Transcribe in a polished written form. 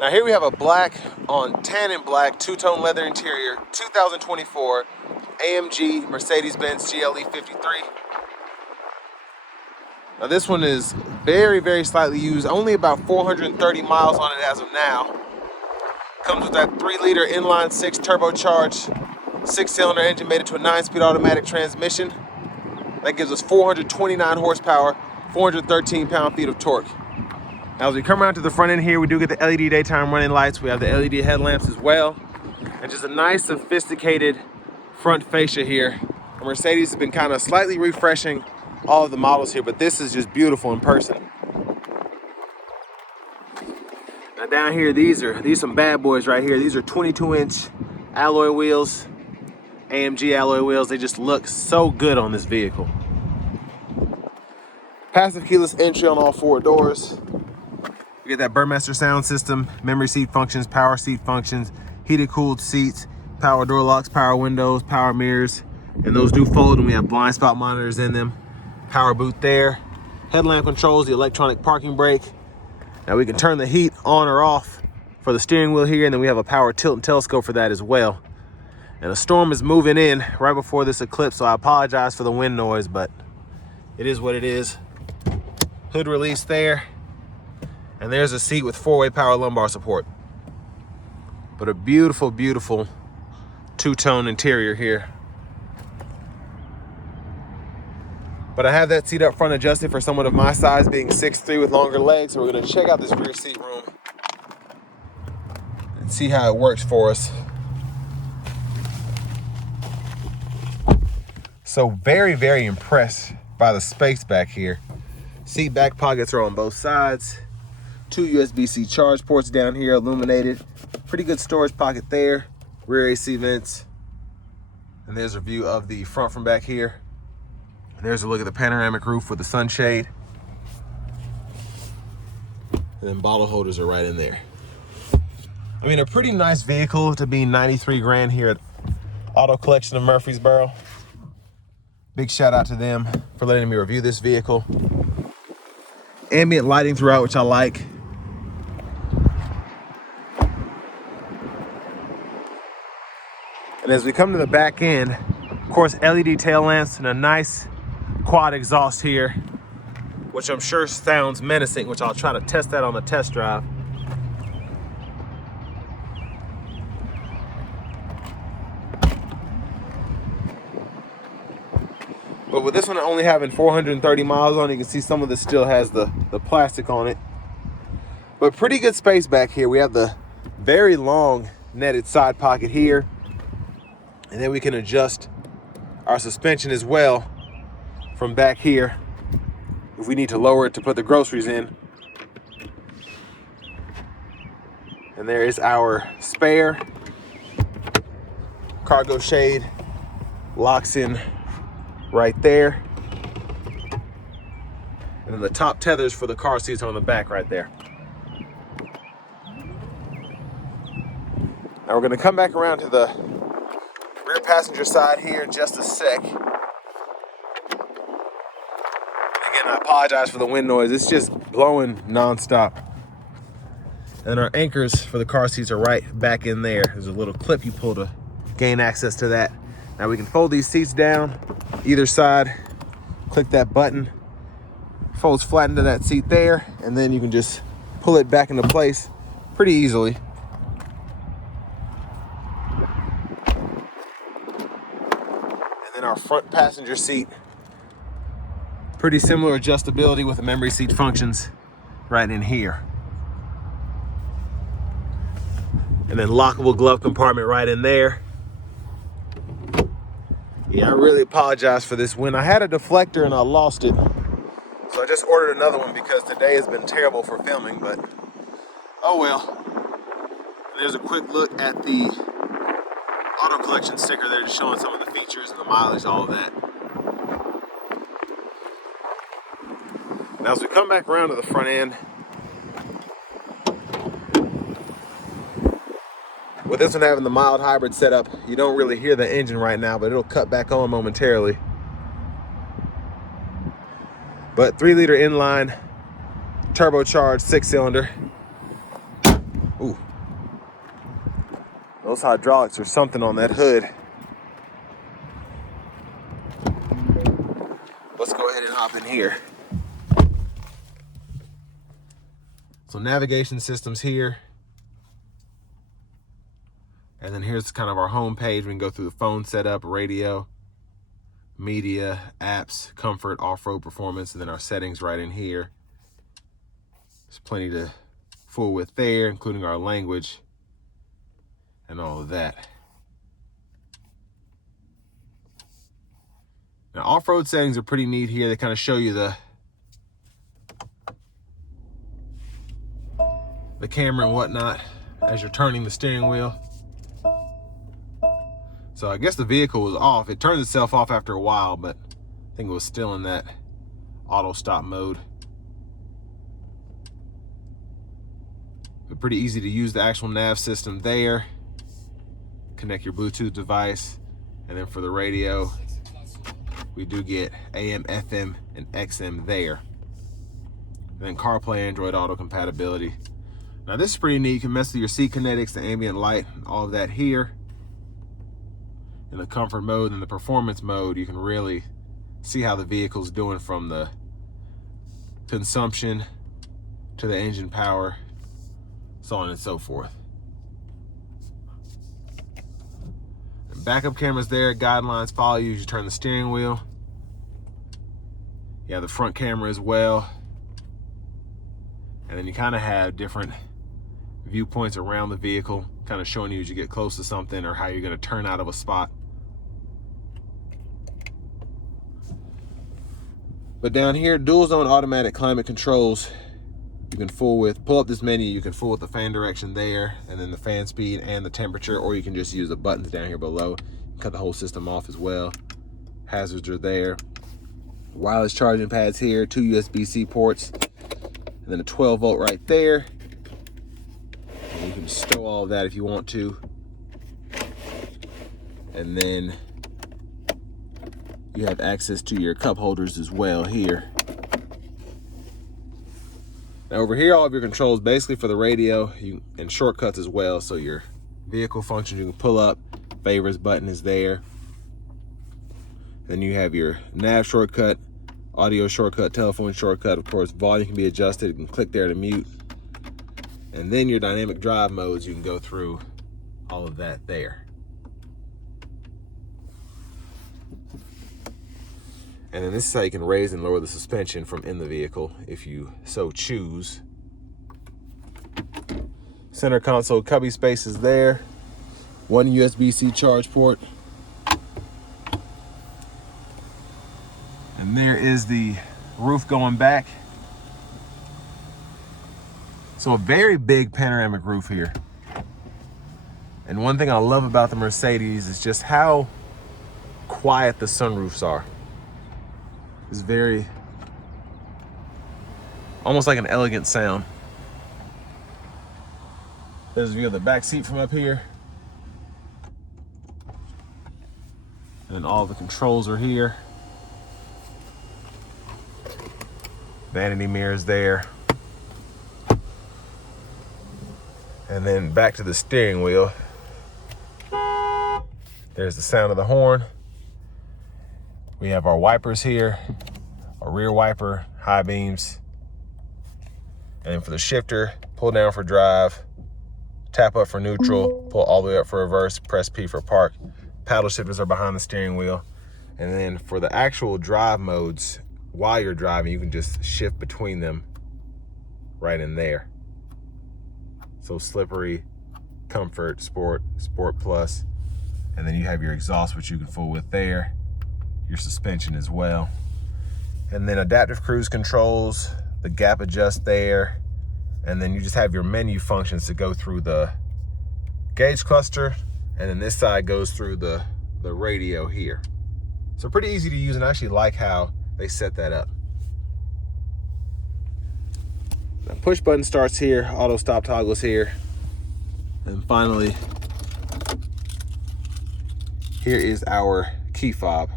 Now here we have a black on tan and black two-tone leather interior, 2024 AMG Mercedes-Benz GLE 53. Now this one is very slightly used, only about 430 miles on it as of now. Comes with that 3-liter inline 6 turbocharged 6-cylinder engine made into a 9-speed automatic transmission. That gives us 429 horsepower, 413 pound-feet of torque. Now as we come around to the front end here, we do get the LED daytime running lights. We have the LED headlamps as well. And just a nice sophisticated front fascia here. Mercedes has been kind of slightly refreshing all of the models here, but this is just beautiful in person. Now down here, these some bad boys right here. These are 22-inch alloy wheels, AMG alloy wheels. They just look so good on this vehicle. Passive keyless entry on all 4 doors. We get that Burmester sound system, memory seat functions, power seat functions, heated cooled seats, power door locks, power windows, power mirrors, and those do fold, and we have blind spot monitors in them. Power boot there. Headlamp controls, the electronic parking brake. Now we can turn the heat on or off for the steering wheel here, and then we have a power tilt and telescope for that as well. And a storm is moving in right before this eclipse, so I apologize for the wind noise, but it is what it is. Hood release there. And there's a seat with 4-way power lumbar support. But a beautiful, beautiful two-tone interior here. But I have that seat up front adjusted for someone of my size, being 6'3" with longer legs. So we're gonna check out this rear seat room and see how it works for us. So very impressed by the space back here. Seat back pockets are on both sides. 2 USB-C charge ports down here, illuminated. Pretty good storage pocket there. Rear AC vents. And there's a view of the front from back here. And there's a look at the panoramic roof with the sunshade. And then bottle holders are right in there. I mean, a pretty nice vehicle to be 93 grand here at Auto Collection of Murfreesboro. Big shout out to them for letting me review this vehicle. Ambient lighting throughout, which I like. And as we come to the back end, of course, LED tail lamps and a nice quad exhaust here, which I'm sure sounds menacing, which I'll try to test that on the test drive. But with this one only having 430 miles on it, you can see some of this still has the plastic on it. But pretty good space back here. We have the very long netted side pocket here. And then we can adjust our suspension as well from back here if we need to lower it to put the groceries in. And there is our spare. Cargo shade locks in right there. And then the top tethers for the car seats are on the back right there. Now we're gonna come back around to the rear passenger side here in just a sec. Again, I apologize for the wind noise. It's just blowing nonstop. And our anchors for the car seats are right back in there. There's a little clip you pull to gain access to that. Now we can fold these seats down either side, click that button, folds flat into that seat there, and then you can just pull it back into place pretty easily. And then our front passenger seat, pretty similar adjustability with the memory seat functions right in here. And then lockable glove compartment right in there. Yeah, I really apologize for this wind. I had a deflector and I lost it. So I just ordered another one because today has been terrible for filming, but oh well. There's a quick look at the Auto Collection sticker there, just showing some of the features and the mileage, all of that. Now as we come back around to the front end, with this one having the mild hybrid setup, you don't really hear the engine right now, but it'll cut back on momentarily. But 3-liter inline, turbocharged 6-cylinder. Ooh. Those hydraulics are something on that hood. Let's go ahead and hop in here. So navigation systems here. And then here's kind of our home page. We can go through the phone setup, radio, media, apps, comfort, off-road performance, and then our settings right in here. There's plenty to fool with there, including our language and all of that. Now, off-road settings are pretty neat here. They kind of show you the camera and whatnot as you're turning the steering wheel. So I guess the vehicle was off. It turns itself off after a while, but I think it was still in that auto stop mode. But pretty easy to use the actual nav system there. Connect your Bluetooth device. And then for the radio, we do get AM, FM, and XM there. And then CarPlay, Android Auto compatibility. Now this is pretty neat. You can mess with your seat kinetics, the ambient light, all of that here. In the comfort mode and the performance mode, you can really see how the vehicle's doing from the consumption to the engine power, so on and so forth. And backup cameras there, guidelines follow you as you turn the steering wheel. You have the front camera as well. And then you kind of have different viewpoints around the vehicle, kind of showing you as you get close to something or how you're going to turn out of a spot. But down here, dual zone automatic climate controls. You can fool with, pull up this menu, you can fool with the fan direction there, and then the fan speed and the temperature, or you can just use the buttons down here below. You can cut the whole system off as well. Hazards are there. Wireless charging pads here, 2 USB-C ports, and then a 12 volt right there. And you can stow all of that if you want to. And then you have access to your cup holders as well here. Now over here, all of your controls basically for the radio and shortcuts as well. So your vehicle functions, you can pull up, favorites button is there. Then you have your nav shortcut, audio shortcut, telephone shortcut. Of course, volume can be adjusted. You can click there to mute. And then your dynamic drive modes, you can go through all of that there. And then this is how you can raise and lower the suspension from in the vehicle if you so choose. Center console cubby space is there. 1 USB-C charge port. And there is the roof going back. So a very big panoramic roof here. And one thing I love about the Mercedes is just how quiet the sunroofs are. It's very, almost like an elegant sound. There's a view of the back seat from up here. And all the controls are here. Vanity mirrors there. And then back to the steering wheel. There's the sound of the horn. We have our wipers here, our rear wiper, high beams. And then for the shifter, pull down for drive, tap up for neutral, pull all the way up for reverse, press P for park. Paddle shifters are behind the steering wheel. And then for the actual drive modes, while you're driving, you can just shift between them right in there. So slippery, comfort, sport, sport plus. And then you have your exhaust, which you can fool with there. Your suspension as well. And then adaptive cruise controls, the gap adjust there. And then you just have your menu functions to go through the gauge cluster. And then this side goes through the radio here. So pretty easy to use, and I actually like how they set that up. Now push button starts here, auto stop toggles here. And finally, here is our key fob.